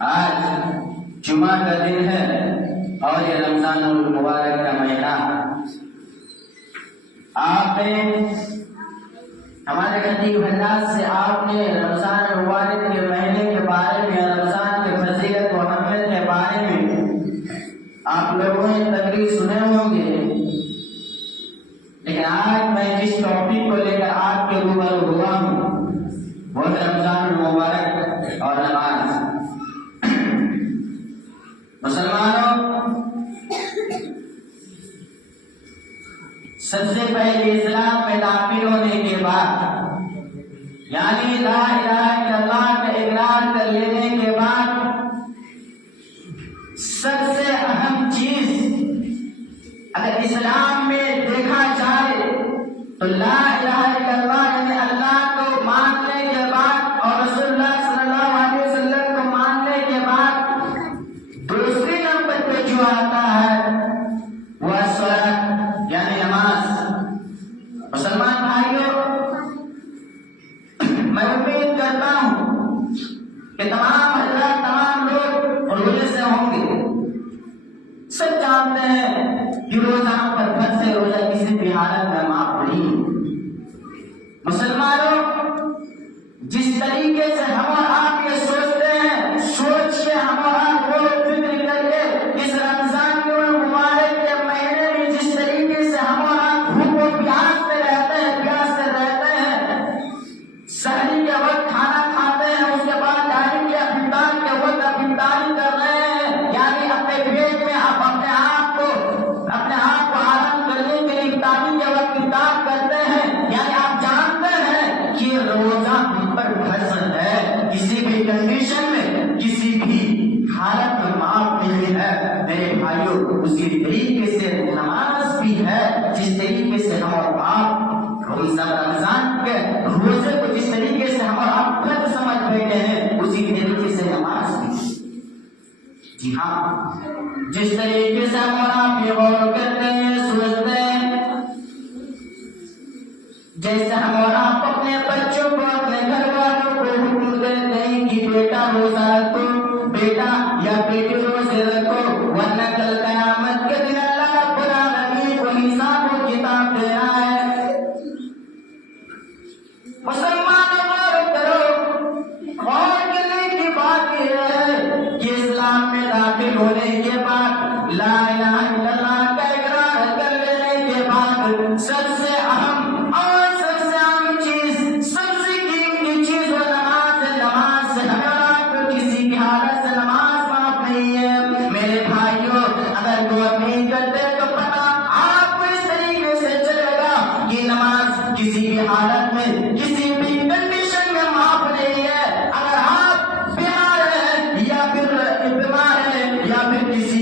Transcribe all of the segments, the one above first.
آج جمعہ کا دن ہے اور یہ رمضان المبارک کا مہینہ. آپ نے ہمارے خطیب حضرات سے آپ نے رمضان المبارک کے مہینے کے بارے میں، رمضان کے فضیلت و اہمیت کے بارے میں آپ لوگوں نے تقریر سنے ہوں گے. لیکن آج میں جس ٹاپک کو لے کر آپ کے روبرو ہوا ہوں وہ رمضان المبارک اور نماز. مسلمانوں، سب سے پہلے اسلام میں داخل ہونے کے بعد، یعنی لا الہ الا اللہ کا اقرار کر لینے کے بعد، سب سے اہم چیز اگر اسلام میں دیکھا جائے تو لا الہ الا اللہ یعنی اللہ کو ماننے کے بعد اور رسول اللہ صلی اللہ علیہ وسلم کو ماننے کے بعد دوسرے نمبر پہ جو آتا ہے وہ صلاۃ یعنی نماز. مسلمان بھائیوں، میں امید کرتا ہوں کہ تمام حضرات، تمام لوگ روزے سے ہوں گے. سب جانتے ہیں کہ روزہ پر گھر سے روزہ کسی بھی حالت میں معاف نہیں. مسلمانوں، جس طریقے سے ہم اور آپ یہ سوچتے ہیں، سوچ کے ہم اور آپ وہ فکر کر کے اس رمضان المبارک کے مہینے میں جس طریقے سے ہم اور آپ بھوک و پیاس سے رہتے ہیں، پیاس سے رہتے ہیں، سحری کے وقت کھانا کھاتے ہیں، اس کے بعد ڈائننگ کے افطار کے وقت افطاری کر رہے ہیں، یعنی اپنے پیٹ میں آپ اپنے آپ کو آرام کرنے کے لیے افطاری کے وقت افطار کرتے ہیں. یعنی آپ جانتے ہیں کہ روزہ ہم پر فرض ہے، کسی بھی کنڈیشن میں، کسی بھی حالت میں معاف نہیں ہے. میرے بھائیوں، اسی طریقے سے نماز بھی ہے. جس طریقے سے ہم اور آپ روزہ رمضان کے روزے کو جس طریقے سے ہم اور آپ فرض سمجھ بیٹھے ہیں، اسی طریقے سے نماز بھی. جی ہاں، جس طریقے سے ہم اور آپ یہ غور کرتے ہیں، سوچتے ہیں، جیسے ہم اور آپ اپنے بچوں کو، اپنے گھر والوں کو حکم دیتے ہیں کہ بیٹا روزہ رکھو، بیٹا یا بیٹی روزے رکھو، ورنہ کل قیامت کے دن اللہ رب العالمین کو حساب و کتاب دینا ہے. مسلمانوں، غور کرو، غور کرنے کی بات یہ ہے کہ اسلام میں داخل ہونے کے بعد، لا الہ الا اللہ کا اقرار کر لینے کے بعد، سب سے اہم اور سب سے اہم چیز، سب سے قیمتی چیز وہ نماز ہے. نماز سے ہمارا کسی بھی حالت سے نماز معاف نہیں ہے. میرے بھائیوں، اگر غور نہیں کرتے تو پتا آپ کو اس طریقے سے چلے گا کہ نماز کسی بھی حالت میں، کسی بھی کنڈیشن میں معاف نہیں ہے. اگر آپ بیمار ہیں یا پھر کسی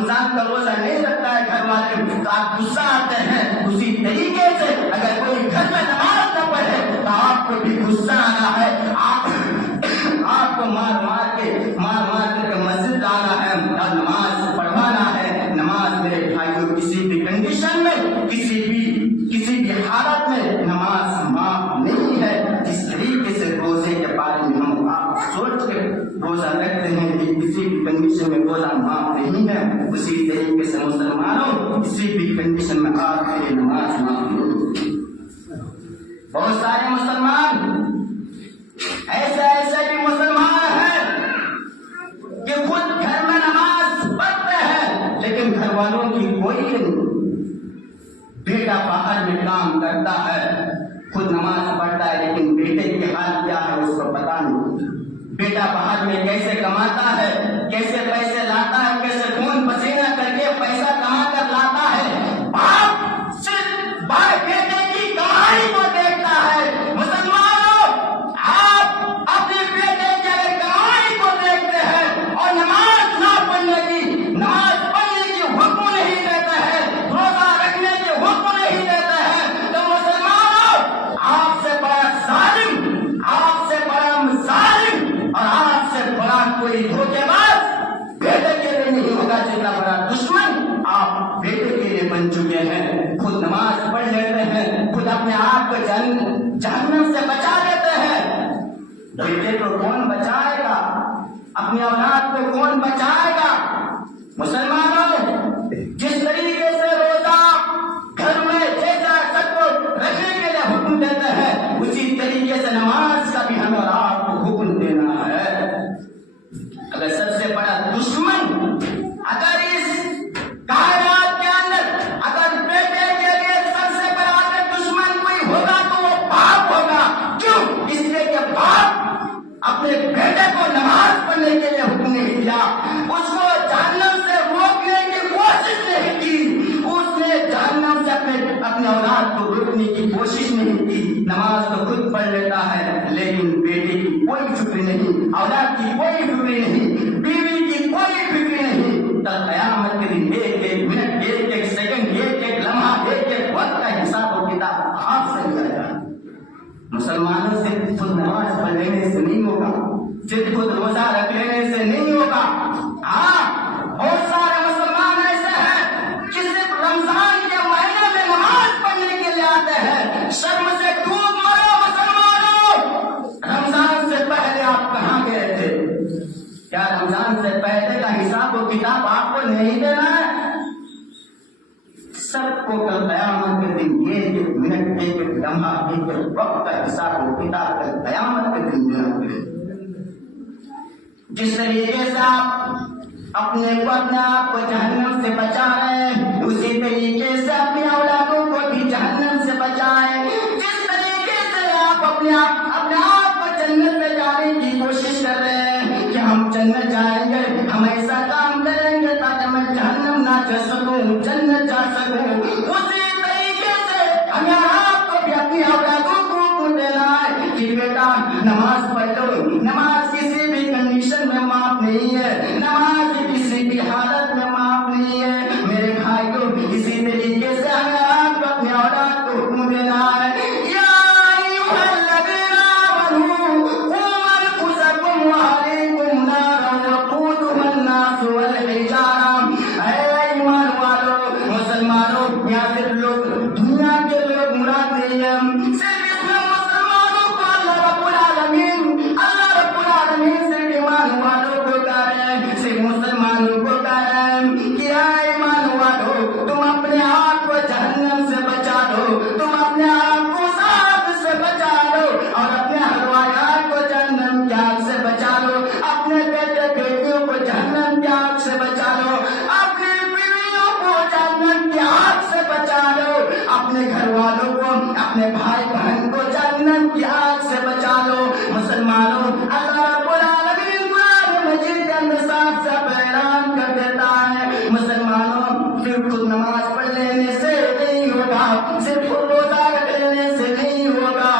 رمضان کا روزہ نہیں رکھتا ہے گھر والے تو آپ غصہ آتے ہیں. اسی طریقے سے اگر کوئی گھر میں نماز نہ پڑھے تو آپ کو بھی غصہ آنا ہے. آپ کو مار مار کے مسجد آنا ہے اور نماز پڑھوانا ہے. نماز میرے بھائیوں کسی بھی کنڈیشن میں کسی بھی حالت میں نماز معاف نہیں ہے. جس طریقے سے روزے کے بارے میں ہم آپ سوچ کے روزہ رکھتے ہیں کہ کسی بھی کنڈیشن میں روزہ معاف نہیں ہے, اسی طریقے سے مسلمانوں کسی بھی کنڈیشن میں آپ کے لیے نماز معاف نہیں. بہت سارے مسلمان ایسے بھی مسلمان ہیں کہ خود گھر میں نماز پڑھتے ہیں لیکن گھر والوں کی کوئی نہیں. بیٹا باہر میں کام کرتا ہے, خود نماز پڑھتا ہے لیکن بیٹے کی حال کیا ہے اس کو پتا نہیں. بیٹا باہر میں کیسے کماتا ہے, کیسے پیسے لاتا ہے, کیسے خون پسینہ کر کے پیسہ کما کر لاتا ہے. باپ صرف بیٹے کی کمائی کو دیکھتا ہے. مسلمانوں آپ اپنے بیٹے کی کمائی کو دیکھتے ہیں اور نماز نہ پڑھنے کی حکم نہیں دیتا ہے, روزہ رکھنے کی حکم نہیں دیتا ہے. تو مسلمانوں آپ سے بڑا ظالم, آپ سے بڑا ظالم اور آپ سے بڑا کوئی دھوکے باز بیٹے کے لیے نہیں ہوگا جتنا بڑا دشمن آپ بیٹے کے لیے بن چکے ہیں. خود نماز پڑھ لیتے ہیں, خود اپنے آپ کو جہنم سے بچا لیتے ہیں. بیٹے کو کون بچائے گا, اپنی اولاد کو کون بچائے گا. مسلمانوں جس طریقے سے روزہ گھر میں جیسا سب کو رکھنے کے لیے حکم دیتے ہیں اسی طریقے سے نماز کا بھی ہمیں اور آپ کو حکم دینا ہے. اگر سب سے بڑا دشمن اگر اس کائنات کے اندر اگر بیٹے کے لیے سب سے بڑا اگر دشمن کوئی ہوگا تو وہ باپ ہوگا. کیوں؟ اس لیے کہ باپ اپنے بیٹے کو نماز پڑھنے کے لیے حکم نہیں دیا, اس کو جہنم سے روکنے کی کوشش نہیں کی, اس نے جہنم سے اپنے اولاد کو روکنے کی کوشش نہیں کی. نماز تو خود پڑھ لیتا ہے لیکن بیٹے کی کوئی فکر نہیں, اولاد کی کوئی فکر نہیں, بیوی کی کوئی فکر نہیں. تب قیامت کے دن ایک منٹ, ایک سیکنڈ, ایک لمحہ, ایک وقت کا حساب و کتاب آپ سے لیا جائے. مسلمانوں سے خود نماز پڑھ لینے سے نہیں ہوگا, صرف خود روزہ رکھ لینے سے نہیں ہوگا. ہاں بہت سارے مسلمان ایسے ہیں کہ صرف رمضان کے مہینے میں نماز پڑھنے کے لیے آتے ہیں. شرم سے ڈوب مرو مسلمانوں. رمضان سے پہلے آپ کہاں گئے تھے؟ کیا رمضان سے پہلے کا حساب و کتاب آپ کو نہیں دینا ہے؟ سب کو کل قیامت کے دن ایک منٹ, ایک لمحہ, ایک وقت کا حساب و کتاب کل قیامت کے دن دینا پڑے. جس طریقے سے آپ اپنے آپ کو جہنم سے بچا رہے ہیں اسی طریقے سے اپنی اولادوں کو بھی جہنم سے بچائیں. جس طریقے سے آپ اپنے آپ کو جنت میں جانے کی کوشش کر رہے ہیں کہ ہم جنت جائیں گے, ہم ایسا کام کریں گے تاکہ میں جہنم نہ جا سکوں, جنت جا سکوں, اسی طریقے سے ہمیں آپ کو بھی اپنی اولادوں کو دینا ہے کہ بیٹا نماز پڑھ لو. نماز کسی بھی کنڈیشن میں معاف نہیں ہے, نماز کسی بھی حالت میں معاف نہیں ہے. میرے بھائیوں اسی طریقے سے ہمیں آپ کو اپنے اولاد کو حکم دینا ہے. یا ایھا الذین آمنوا قوا انفسکم وأہلیکم نارا وقودها الناس والحجارہ. اے ایمان والو, مسلمانوں یہاں صرف لوگ دنیا کے لوگ مراد نہیں ہیں, صرف اس میں مسلمانوں کو اللہ رب العالمین صرف ایمان والوں کو کہہ رہے ہیں, صرف مسلمانوں کو کہہ رہے ہیں کہ اے ایمان والو تم اپنے آپ کو جہنم سے بچا لو, تم اپنے آپ کو ساتھ سے بچا لو اور اپنے اہلوایات کو جہنم کی آگ سے بچا لو, اپنے بیٹے بیٹیوں کو جہنم کی آگ سے بچا لو, اپنی بیویوں کو جہنم کی آگ سے بچا لو, اپنے گھر والوں کو, اپنے بھائی بہن کو جہنم کی آگ سے بچا لو. مسلمانوں اللہ رب العالمین قرآن مجید کے اندر صاف صاف اعلان کر دیتا ہے مسلمانوں صرف خود نماز پڑھ لینے سے نہیں ہوگا, صرف خود روزہ رکھ لینے سے نہیں ہوگا.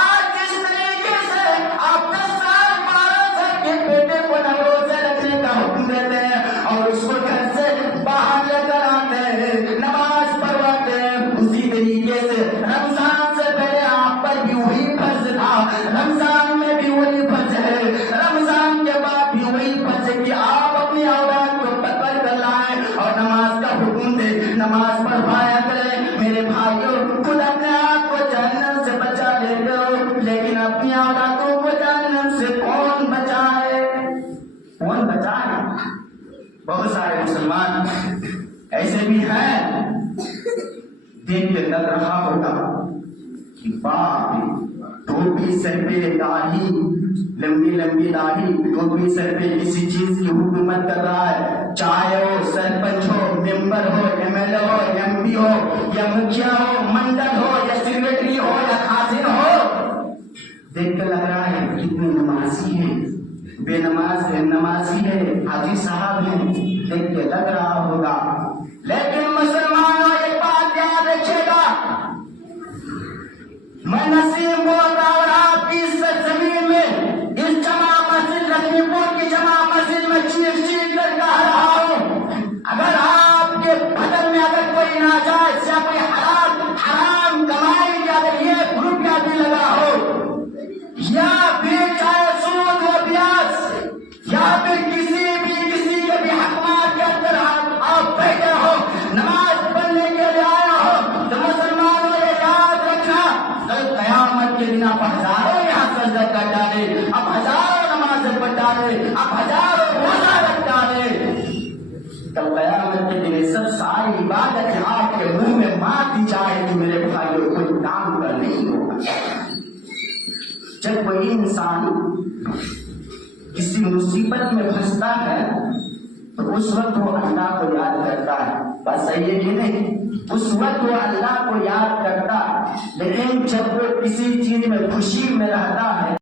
آج جس طریقے سے آپ 10 سال 12 سال کے بیٹے کو روزے رکھنے کا حکم دیتے ہیں اور اس کو گھر سے بہت سارے مسلمان ایسے بھی ہیں دیکھ کے لگ رہا ہوگا کہ باپ ٹوپی سر پہ داڑھی، لمبی لمبی داڑھی، ٹوپی سر پہ کسی چیز کی حکومت کر رہا ہے، چاہے ہو سرپنچ ہو، ممبر ہو، ایم ایل اے ہو، ایم پی ہو، یا مکھیا ہو، منڈل ہو، یا سیکریٹری ہو، یا خازن ہو، دیکھ کے لگ رہا ہے کتنے نمازی ہیں، بے نماز ہے، نمازی ہے، حاجی صاحب ہیں، دیکھ کے لگ رہا ہوگا. لیکن مسلمانوں ایک بات یاد رکھیے گا، میں نسیم بول رہا ہوں آپ کی سرزمین میں، اس جمع مسجد لکھنی پور کی جمع مسجد میں چیخ کر کہہ رہا ہوں، اگر آپ کے بدن میں اگر کوئی ناجائز یا کوئی حرام کمائی کا اگر یہ روپیہ بھی لگا ہو، یا پھر چاہے سود ہو بیاج، یا پھر کسی کے بھی حکمات کے اندر آپ بیٹھے ہو، نماز پڑھنے کے لیے آیا ہو، تو مسلمانوں یہ یاد رکھنا، کل قیامت کے دن آپ ہزاروں یہاں سجدہ کر ڈالے، اب ہزاروں نماز پڑھ ڈالے، اب ہزاروں روزہ رکھ ڈالے، کل قیامت کے دن سب ساری عبادت آپ کے منہ میں مار دی جائے کہ میرے بھائیوں کوئی کام کا نہیں ہوگا. جب کوئی انسان کسی مصیبت میں پھنستا ہے تو اس وقت وہ اللہ کو یاد کرتا ہے، بس صحیح ہے کہ نہیں؟ اس وقت وہ اللہ کو یاد کرتا، لیکن جب وہ کسی چیز میں خوشی میں رہتا ہے